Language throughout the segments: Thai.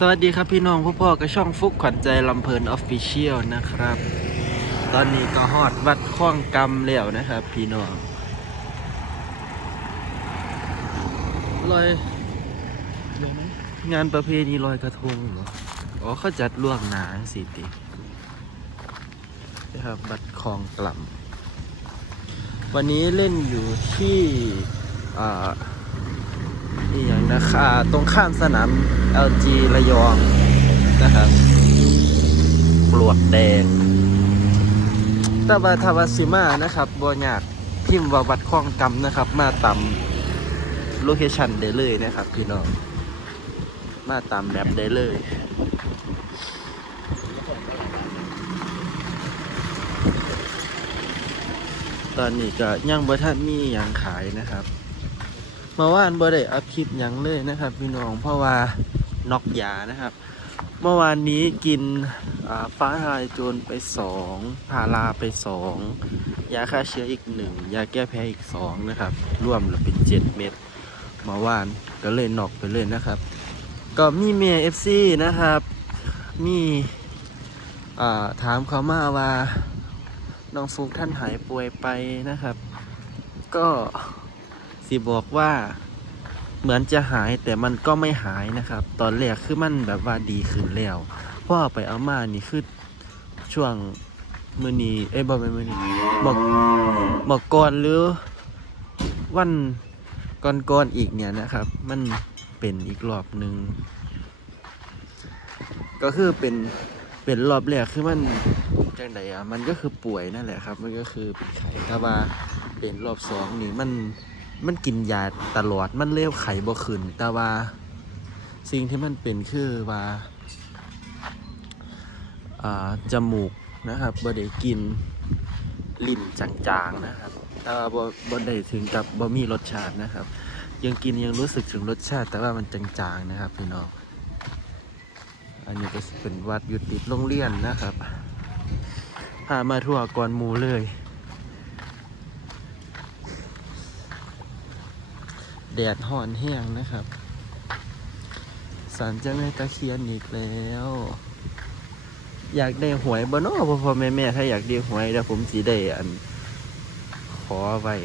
สวัสดีครับพี่น้องผู้พ่อกับช่องฟุกขวัญใจลำเพลินออฟฟิเชียลนะครับ ตอนนี้ก็ฮอดวัดข้องกำแล้วนะครับ พี่น้องลอยงานประเพณีลอยกระทงเหรออ๋อเขาจัดล่วงหนาสิตินะครับวัดคลองกล่ำวันนี้เล่นอยู่ที่อ่า นี่อย่างนะคะตรงข้ามสนาม LG ระยองนะครับปลวกแดงแต่ว่าทาวาซิมานะครับบอยากพิมพ์ว่าวัดคลองกำนะครับ มาตามโลเคชันได้เลยนะครับ พี่น้อง มาตามแมปได้เลยตอนนี้ก็ยังบ่ทันมีอย่างขายนะครับเมื่อวานบ่ได้อัพคลิปยังเลยนะครับพี่น้องเพราะว่าน็อกยานะครับ เมื่อวานนี้กินฟ้าทลายโจรไปสองพาราไปสองยาฆ่าเชื้ออีกหนึ่งยาแก้แพ้อีกสองนะครับ รวมแล้วเป็นเจ็ดเม็ดเมื่อวานก็เลยน็อกไปเลยนะครับ ก็มีเมียเอฟซีนะครับมี่ถามเขามาว่าน้องฟุกท่านหายป่วยไปนะครับ ก็ สิบอกว่าเหมือนจะหายแต่มันก็ไม่หายนะครับ ตอนแรกคือมันแบบว่าดีขึ้นแล้วพอเอไปเอามานี่คือช่วงมือนีเอ้ยบอกไปมือนีบอกบอกก่อนหรือวันก่อนก่อนอีกเนี่ยนะครับ มันเป็นอีกรอบหนึ่งก็คือเป็นเป็นรอบแรกคือมันจังไดอะมันก็คือป่วยนั่นแหละครับ มันก็คือเป็นไข้ถ้าว่าเป็นรอบสองนี่มัน มันกินยาตลอดมันเลี้ยวไข่บ่ขึ้นแต่ว่าสิ่งที่มันเป็นคือว่าจมูกนะครับบ่ได้กินลิ่นจางๆนะครับแต่ว่าบ่บ่ได้ถึงกับบ่มีรสชาตินะครับ ยังกินยังรู้สึกถึงรสชาติ แต่ว่ามันจางๆนะครับพี่น้องอันนี้ก็เป็นวัดอยู่ติดโรงเรียนนะครับพามาทั่วก่อนมูเลย แดดห่อนแห้งนะครับสารเจ้าแม่ตะเคียนอีกแล้ว อยากได้หวยบ่เนาะพ่อพ่อแม่แม่ถ้าอยากได้หวยเดี๋ยวผมสีได้อัน ขอไว้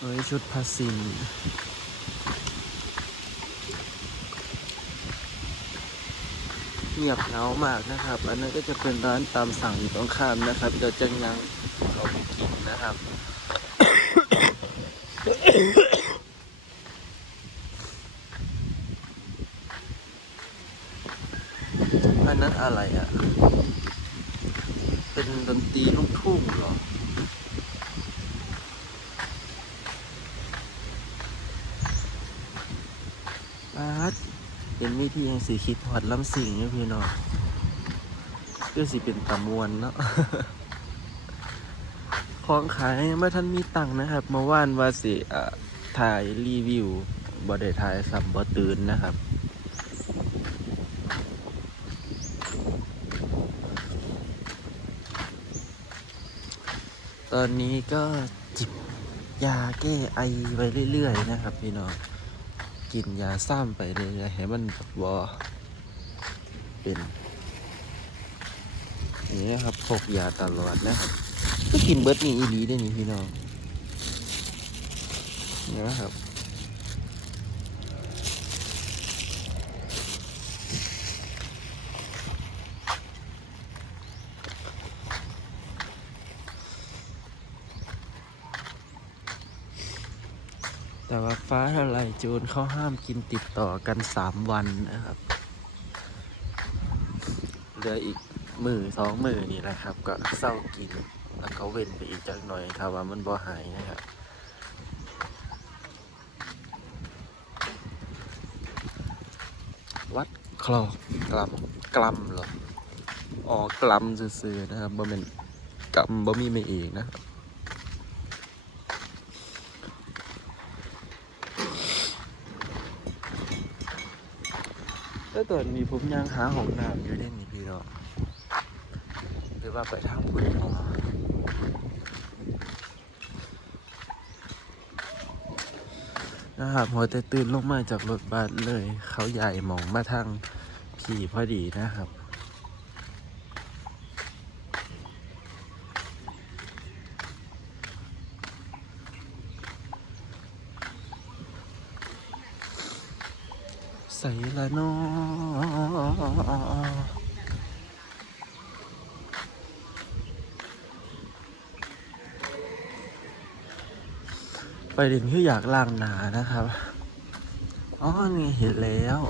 เอ้ยชุดพาสิน เงียบเหงามากนะครับ อันนั้นก็จะเป็นร้านตามสั่งอยู่ตรงข้ามนะครับเดี๋ยวจะยังเขาไปกินนะครับ อันนั้นอะไรอะ เป็นดนตรีลูกทุ่งเหรอ อาร์ต เป็นวิธียังสีคิดหอดลำสิ่งนี่พี่น้องก็สิเป็นตะมวนเนาะของขายเมื่อท่านมีตังค์นะครับเมื่านว่าสิถ่ายรีวิวบ่ได้ถ่ายสับบ่ตื่นนะครับตอนนี้ก็จิบยาแก้ไอไปเรื่อย ๆ นะครับ พี่น้อง กินยาซ้ำไปเรื่อยๆให้มันแบบว่าเป็นนี่นะครับพกยาตลอดนะครับก็กินเบิร์ดนี่อีหลีได้นี่พี่น้องนี่นะครับ แต่ว่าฟ้าทลายโจรเขาห้ามกินติดต่อกันสามวันนะครับ เหลืออีกมือสองมือนี่แหละครับ ก็เศร้ากิน แล้วก็เว้นไปอีกจักหน่อยถ้าว่ามันบ่หายนะครับวัดคลองกลัมกลัมเหรออ๋อกลัมซื่อๆนะครับบ่เป็นกลัมบ่มีไม่เองนะครับ แล้วตอนนี้ผมยังหาห้องน้ำอยู่ได้นี่พี่น้องหรือว่าไปทางพุทธเนาะนะครับพอแต่ตื่นลงมาจากรถบัสเลย เขาใหญ่มองมาทางพี่พอดีนะครับ ใส่ละนอไปด่นคืออยากล้างหนานะครับ อ๋อ นี่เห็นแล้ว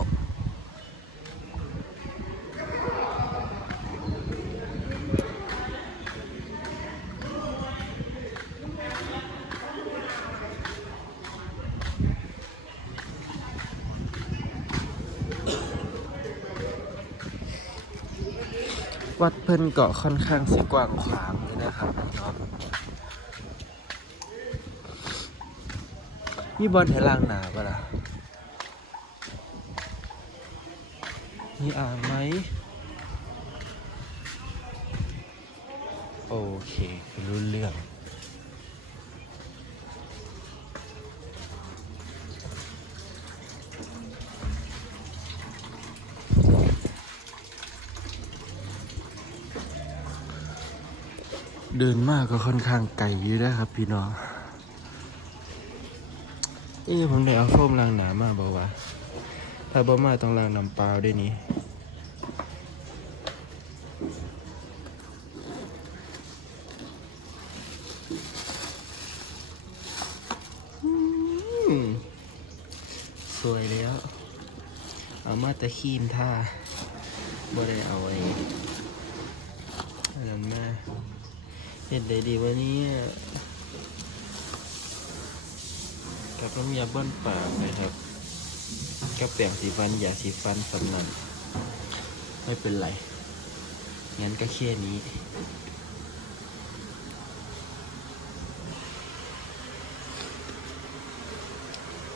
วัดเพิ่นเกาะค่อนข้างสิกว้างขวางเลยนะครับพี่น้องมีบอลแห้ล่างหนาปะล่ะมีอ่างไหม โอเครู้เรื่อง เดินมากก็ค่อนข้างไกลอยู่นะครับ พี่น้อง เอ้ผมได้เอาโฟมล้างหนามาบอกว่า ถ้าบ่มาต้องล้างน้ำเปล่าด้วยนี่อืมสวยแล้ว เอามาแต่ครีมท่าบ่ได้เอาไอ้อันนั้นมา เห็นได้ดีวันนี้กับน้ำยาบ้านปากนะครับกับแปรงสีฟันยาสีฟันสำนันไม่เป็นไร งั้นก็แค่นี้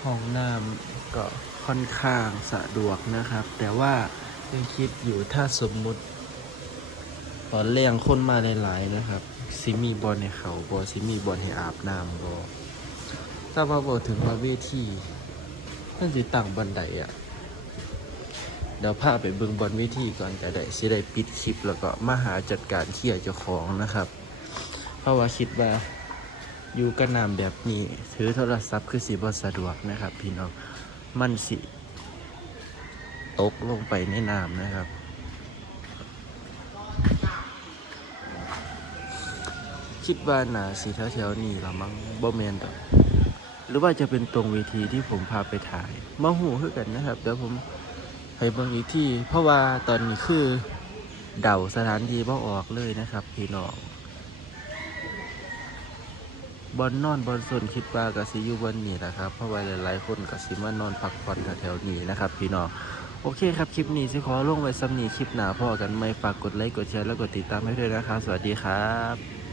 ห้องน้ำก็ค่อนข้างสะดวกนะครับ แต่ว่ายังคิดอยู่ถ้าสมมุติ ตอนเลี้ยงคนมาหลายๆนะครับ ซิมีบอลในเขาบอซิมีบอลให้อาบน้ำบอถ้าว่าบอถึงว่าเวทีนั่นสิตั้งบันไดอะ่ะเดี๋ยวพาไปเบิ่งบอลเวทีก่อนก็ได้สิได้ปิดคลิปแล้วก็มาหาจัดการเคลียร์เจ้าของนะครับ เพราะว่าคิดว่าอยู่กับน้ำแบบนี้ ถือโทรศัพท์คือสิบสะดวกนะครับ พี่น้องมันสิ ตกลงไปในน้ำนะครับ คิดว่านาสีแถวๆนี่ละมั้งบ่แมนดอกหรือว่าจะเป็นตรงเวทีที่ผมพาไปถ่ายมาหูคือกันนะครับ เดี๋ยวผมให้เบิ่งอีกที่ เพราะว่าตอนนี้คือเดาสถานที่บ่ออกเลยนะครับพี่น้องบอลนอนบอลส่วนคิดว่ากับซิอยูบอลนี่แหละครับ เพราะว่าหลายๆคนกับซิมานอนพักผ่อนแถวๆนี้นะครับ พี่น้องโอเคครับ คลิปนี้สิขอลงไว้ซ้ำนี้คลิปหนาพอกันไม่ฝากกดไลค์กดแชร์แล้วกดติดตามให้ด้วยนะครับ สวัสดีครับ